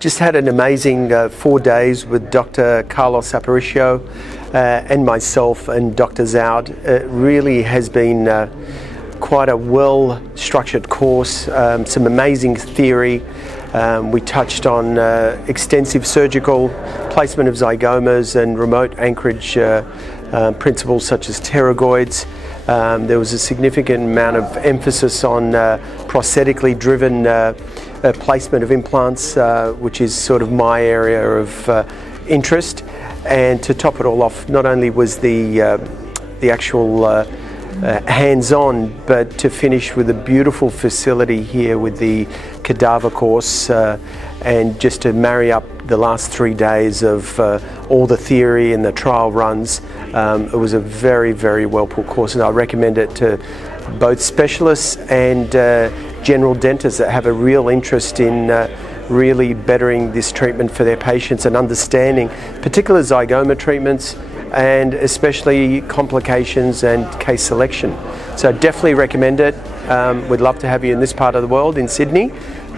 Just had an amazing 4 days with Dr. Carlos Aparicio and myself and Dr. Zoud. It really has been quite a well-structured course, some amazing theory. We touched on extensive surgical placement of zygomas and remote anchorage principles such as pterygoids. There was a significant amount of emphasis on prosthetically driven placement of implants, which is sort of my area of interest. And to top it all off, not only was the actual hands-on, but to finish with a beautiful facility here with the Cadaver Course, and just to marry up the last 3 days of all the theory and the trial runs. It was a very, very well put course, and I recommend it to both specialists and general dentists that have a real interest in really bettering this treatment for their patients and understanding particular zygoma treatments and especially complications and case selection. So definitely recommend it. We'd love to have you in this part of the world, in Sydney,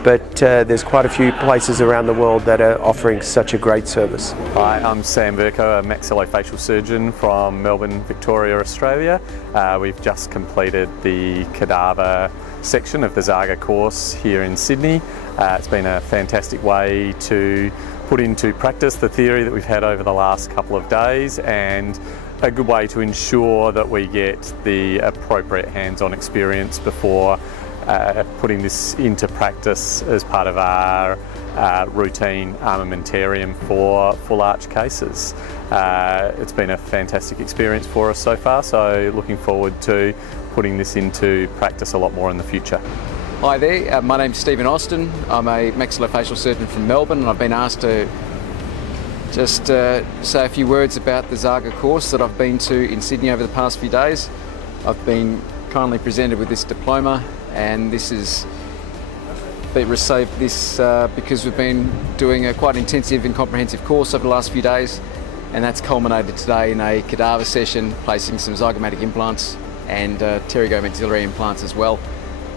but there's quite a few places around the world that are offering such a great service. Hi, I'm Sam Verco, a maxillofacial surgeon from Melbourne, Victoria, Australia. We've just completed the cadaver section of the ZAGA course here in Sydney. It's been a fantastic way to put into practice the theory that we've had over the last couple of days, and a good way to ensure that we get the appropriate hands-on experience before putting this into practice as part of our routine armamentarium for full arch cases. It's been a fantastic experience for us so far, so looking forward to putting this into practice a lot more in the future. Hi there, my name's Stephen Austin. I'm a maxillofacial surgeon from Melbourne, and I've been asked to just say a few words about the ZAGA course that I've been to in Sydney over the past few days. I've been kindly presented with this diploma, and this is received this because we've been doing a quite intensive and comprehensive course over the last few days, and that's culminated today in a cadaver session, placing some zygomatic implants and pterygomaxillary implants as well.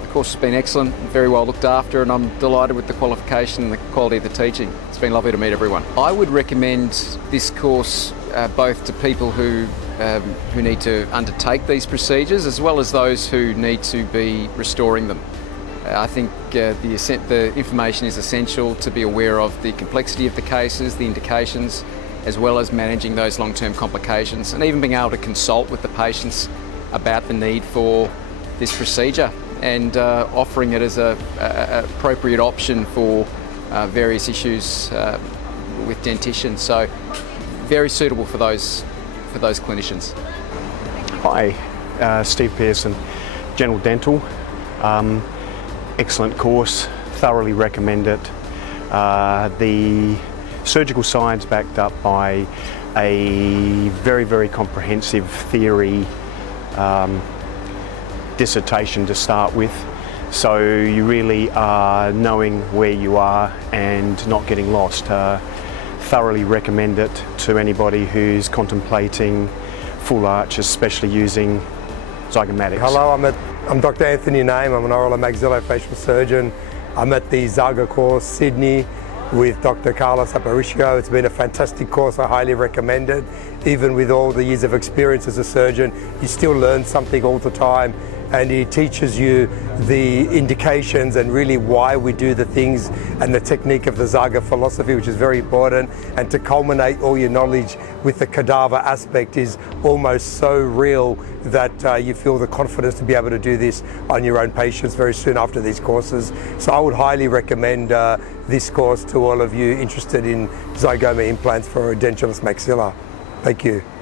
The course has been excellent, very well looked after, and I'm delighted with the qualification and the quality of the teaching. It's been lovely to meet everyone. I would recommend this course both to people who need to undertake these procedures, as well as those who need to be restoring them. I think the information is essential to be aware of the complexity of the cases, the indications, as well as managing those long-term complications, and even being able to consult with the patients about the need for this procedure, and offering it as an appropriate option for various issues with dentition. So very suitable for those clinicians. Hi, Steve Pearson, General Dental. Excellent course, thoroughly recommend it. The surgical side's backed up by a very, very comprehensive theory dissertation to start with, so you really are knowing where you are and not getting lost. Thoroughly recommend it to anybody who's contemplating full arch, especially using zygomatics. Hello, I'm Dr. Anthony Name. I'm an oral and maxillofacial surgeon. I'm at the ZAGA course Sydney with Dr. Carlos Aparicio. It's been a fantastic course. I highly recommend it. Even with all the years of experience as a surgeon, you still learn something all the time, and he teaches you the indications and really why we do the things and the technique of the ZAGA philosophy, which is very important. And to culminate all your knowledge with the cadaver aspect is almost so real that you feel the confidence to be able to do this on your own patients very soon after these courses. So I would highly recommend this course to all of you interested in zygoma implants for a dentulous maxilla. Thank you.